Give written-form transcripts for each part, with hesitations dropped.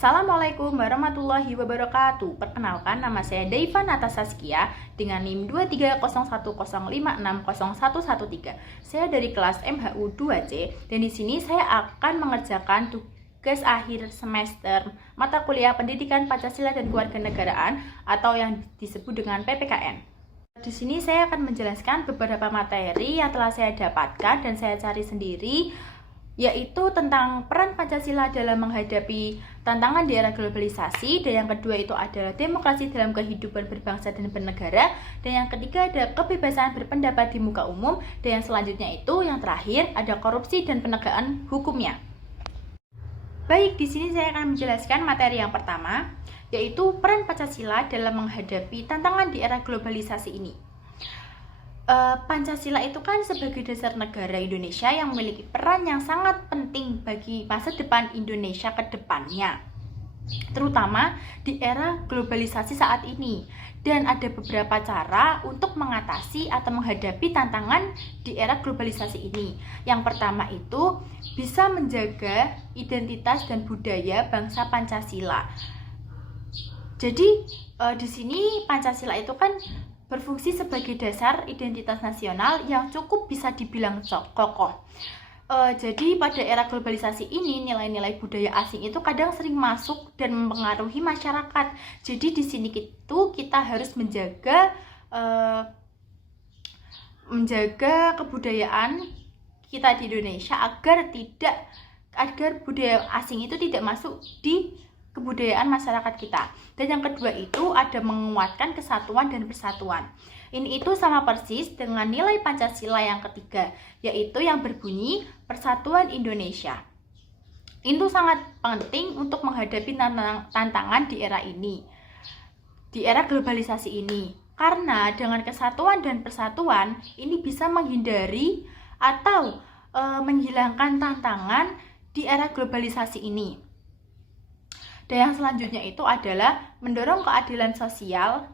Assalamualaikum warahmatullahi wabarakatuh. Perkenalkan, nama saya Daiva Natasaskia dengan NIM 23100560113. Saya dari kelas MHU 2C dan di sini saya akan mengerjakan tugas akhir semester mata kuliah Pendidikan Pancasila dan Kewarganegaraan atau yang disebut dengan PPKN. Di sini saya akan menjelaskan beberapa materi yang telah saya dapatkan dan saya cari sendiri, yaitu tentang peran Pancasila dalam menghadapi tantangan di era globalisasi, dan yang kedua itu adalah demokrasi dalam kehidupan berbangsa dan bernegara, dan yang ketiga ada kebebasan berpendapat di muka umum, dan yang selanjutnya itu yang terakhir ada korupsi dan penegakan hukumnya. Baik, di sini saya akan menjelaskan materi yang pertama, yaitu peran Pancasila dalam menghadapi tantangan di era globalisasi ini. Pancasila itu kan sebagai dasar negara Indonesia yang memiliki peran yang sangat penting bagi masa depan Indonesia ke depannya, terutama di era globalisasi saat ini. Dan ada beberapa cara untuk mengatasi atau menghadapi tantangan di era globalisasi ini. Yang pertama itu bisa menjaga identitas dan budaya bangsa Pancasila. Jadi di sini Pancasila itu kan berfungsi sebagai dasar identitas nasional yang cukup bisa dibilang kokoh. Jadi pada era globalisasi ini nilai-nilai budaya asing itu kadang sering masuk dan mempengaruhi masyarakat. Jadi di sini kita harus menjaga kebudayaan kita di Indonesia agar budaya asing itu tidak masuk di kebudayaan masyarakat kita. Dan yang kedua itu ada menguatkan kesatuan dan persatuan. Ini itu sama persis dengan nilai Pancasila yang ketiga, yaitu yang berbunyi Persatuan Indonesia. Itu sangat penting untuk menghadapi tantangan di era ini, di era globalisasi ini. Karena dengan kesatuan dan persatuan ini bisa menghindari atau menghilangkan tantangan di era globalisasi ini. Dan yang selanjutnya itu adalah mendorong keadilan sosial.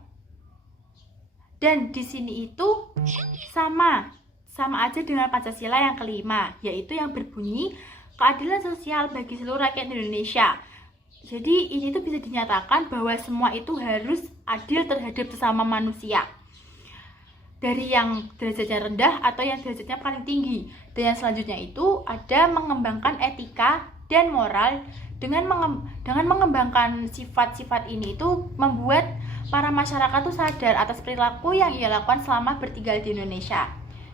Dan di sini itu sama aja dengan Pancasila yang kelima, yaitu yang berbunyi keadilan sosial bagi seluruh rakyat Indonesia. Jadi ini tuh bisa dinyatakan bahwa semua itu harus adil terhadap sesama manusia, dari yang derajatnya rendah atau yang derajatnya paling tinggi. Dan yang selanjutnya itu ada mengembangkan etika dan moral. Dengan mengembangkan sifat-sifat ini itu membuat para masyarakat tuh sadar atas perilaku yang ia lakukan selama bertinggal di Indonesia.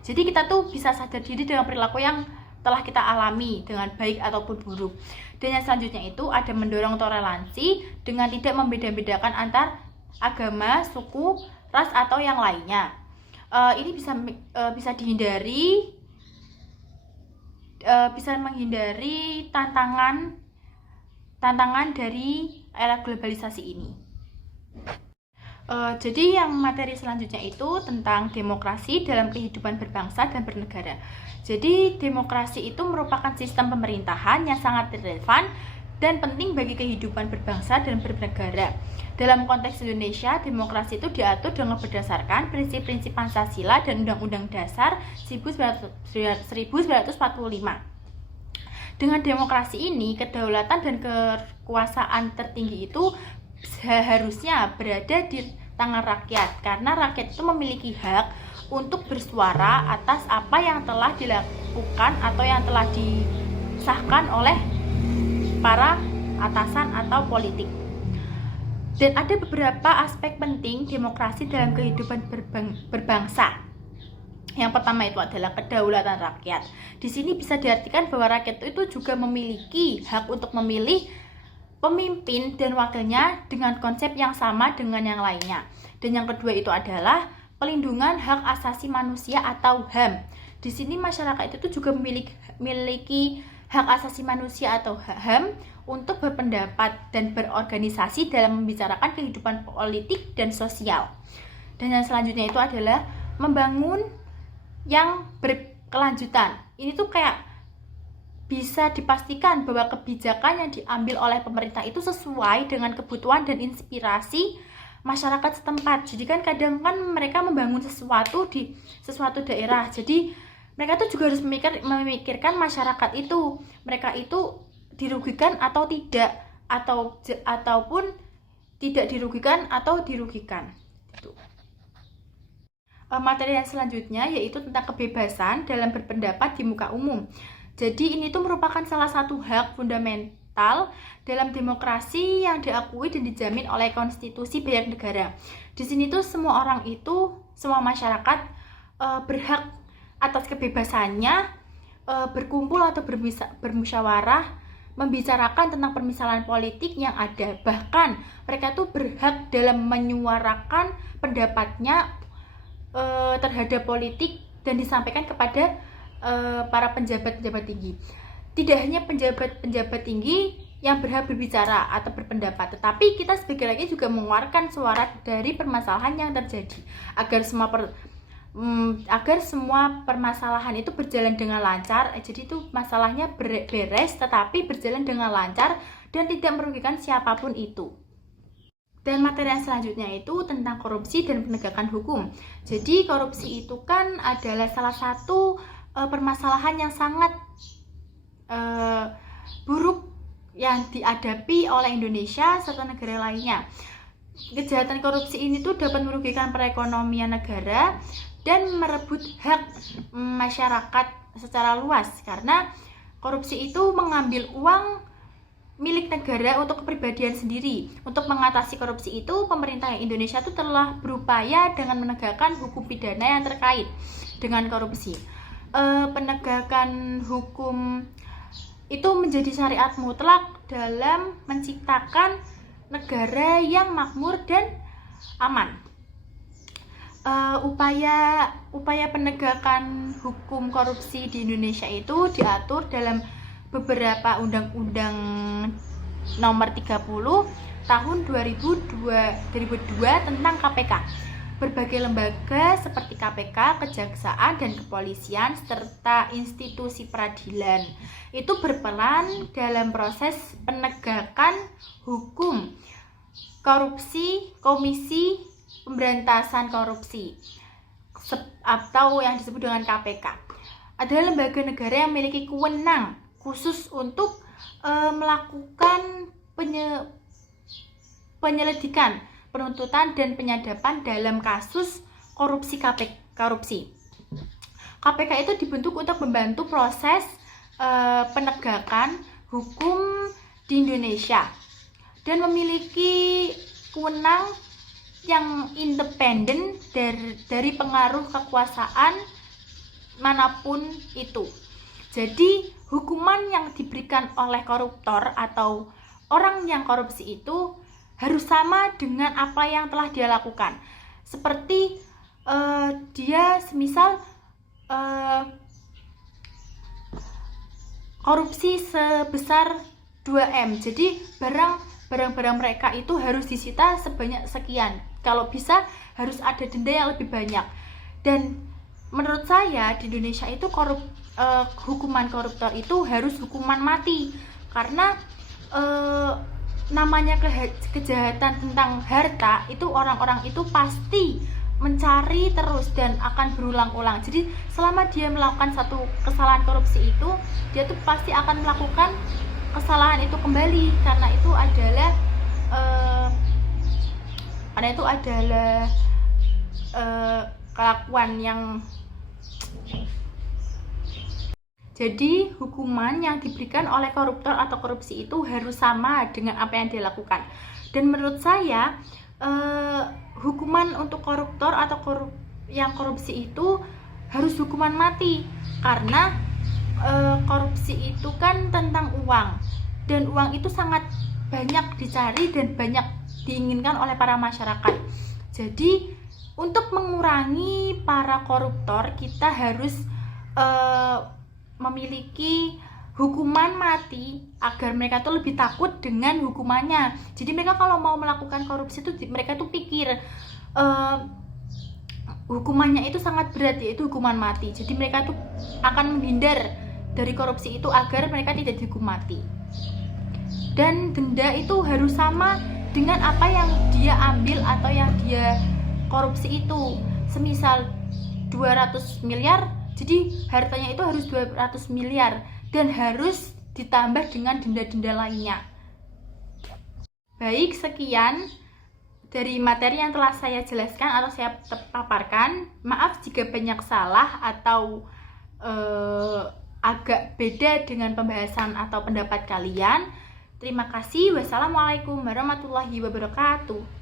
Jadi kita tuh bisa sadar diri dengan perilaku yang telah kita alami dengan baik ataupun buruk. Dan yang selanjutnya itu ada mendorong toleransi dengan tidak membeda-bedakan antar agama, suku, ras atau yang lainnya. Ini bisa menghindari tantangan dari era globalisasi ini. Jadi yang materi selanjutnya itu tentang demokrasi dalam kehidupan berbangsa dan bernegara. Jadi demokrasi itu merupakan sistem pemerintahan yang sangat relevan dan penting bagi kehidupan berbangsa dan bernegara. Dalam konteks Indonesia, demokrasi itu diatur dengan berdasarkan prinsip-prinsip Pancasila dan Undang-Undang Dasar 1945. Dengan demokrasi ini, kedaulatan dan kekuasaan tertinggi itu seharusnya berada di tangan rakyat, karena rakyat itu memiliki hak untuk bersuara atas apa yang telah dilakukan atau yang telah disahkan oleh para atasan atau politik. Dan ada beberapa aspek penting demokrasi dalam kehidupan berbangsa. Yang pertama itu adalah kedaulatan rakyat. Di sini bisa diartikan bahwa rakyat itu juga memiliki hak untuk memilih pemimpin dan wakilnya dengan konsep yang sama dengan yang lainnya. Dan yang kedua itu adalah pelindungan hak asasi manusia atau HAM. Di sini masyarakat itu juga memiliki hak asasi manusia atau HAM untuk berpendapat dan berorganisasi dalam membicarakan kehidupan politik dan sosial. Dan yang selanjutnya itu adalah membangun yang berkelanjutan. Ini tuh kayak bisa dipastikan bahwa kebijakan yang diambil oleh pemerintah itu sesuai dengan kebutuhan dan inspirasi masyarakat setempat. Jadi kan kadang kan mereka membangun sesuatu di suatu daerah. Jadi mereka tuh juga harus memikirkan masyarakat itu, mereka itu dirugikan atau tidak ataupun tidak dirugikan atau dirugikan. Gitu. Materi yang selanjutnya yaitu tentang kebebasan dalam berpendapat di muka umum. Jadi ini tuh merupakan salah satu hak fundamental dalam demokrasi yang diakui dan dijamin oleh konstitusi banyak negara. Di sini tuh semua orang itu, semua masyarakat berhak atas kebebasannya berkumpul atau bermusyawarah, membicarakan tentang permasalahan politik yang ada. Bahkan mereka tuh berhak dalam menyuarakan pendapatnya terhadap politik dan disampaikan kepada para penjabat-penjabat tinggi. Tidak hanya penjabat-penjabat tinggi yang berhak berbicara atau berpendapat, tetapi kita sebagai rakyat juga mengeluarkan suara dari permasalahan yang terjadi agar semua permasalahan itu berjalan dengan lancar. Jadi itu masalahnya beres tetapi berjalan dengan lancar dan tidak merugikan siapapun itu. Dan materi yang selanjutnya itu tentang korupsi dan penegakan hukum. Jadi korupsi itu kan adalah salah satu permasalahan yang sangat buruk yang dihadapi oleh Indonesia serta negara lainnya. Kejahatan korupsi ini tuh dapat merugikan perekonomian negara dan merebut hak masyarakat secara luas, karena korupsi itu mengambil uang milik negara untuk kepribadian sendiri. Untuk mengatasi korupsi itu, pemerintah Indonesia itu telah berupaya dengan menegakkan hukum pidana yang terkait dengan korupsi. Penegakan hukum itu menjadi syariat mutlak dalam menciptakan negara yang makmur dan aman. Upaya penegakan hukum korupsi di Indonesia itu diatur dalam beberapa undang-undang nomor 30 tahun 2002 tentang KPK. Berbagai lembaga seperti KPK, Kejaksaan, dan Kepolisian serta institusi peradilan itu berperan dalam proses penegakan hukum korupsi. Komisi Pemberantasan Korupsi atau yang disebut dengan KPK adalah lembaga negara yang memiliki wewenang khusus untuk melakukan penyelidikan, penuntutan, dan penyadapan dalam kasus korupsi. KPK itu dibentuk untuk membantu proses penegakan hukum di Indonesia dan memiliki wewenang yang independen dari pengaruh kekuasaan manapun itu. Jadi hukuman yang diberikan oleh koruptor atau orang yang korupsi itu harus sama dengan apa yang telah dia lakukan. Seperti dia semisal korupsi sebesar 2M. Jadi barang-barang mereka itu harus disita sebanyak sekian. Kalau bisa harus ada denda yang lebih banyak. Dan menurut saya di Indonesia itu hukuman koruptor itu harus hukuman mati, karena namanya kejahatan tentang harta itu orang-orang itu pasti mencari terus dan akan berulang-ulang. Jadi selama dia melakukan satu kesalahan korupsi itu, dia tuh pasti akan melakukan kesalahan itu kembali, karena itu adalah kelakuan yang. Jadi hukuman yang diberikan oleh koruptor atau korupsi itu harus sama dengan apa yang dia lakukan. Dan menurut saya hukuman untuk koruptor atau yang korupsi itu harus hukuman mati, karena korupsi itu kan tentang uang, dan uang itu sangat banyak dicari dan banyak diinginkan oleh para masyarakat. Jadi untuk mengurangi para koruptor, kita harus memiliki hukuman mati agar mereka tuh lebih takut dengan hukumannya. Jadi mereka kalau mau melakukan korupsi itu mereka tuh pikir hukumannya itu sangat berat, yaitu hukuman mati. Jadi mereka tuh akan menghindar dari korupsi itu agar mereka tidak dihukum mati. Dan denda itu harus sama dengan apa yang dia ambil atau yang dia korupsi itu. Semisal 200 miliar, jadi hartanya itu harus 200 miliar dan harus ditambah dengan denda-denda lainnya. Baik, sekian dari materi yang telah saya jelaskan atau saya paparkan. Maaf jika banyak salah atau agak beda dengan pembahasan atau pendapat kalian. Terima kasih. Wassalamualaikum warahmatullahi wabarakatuh.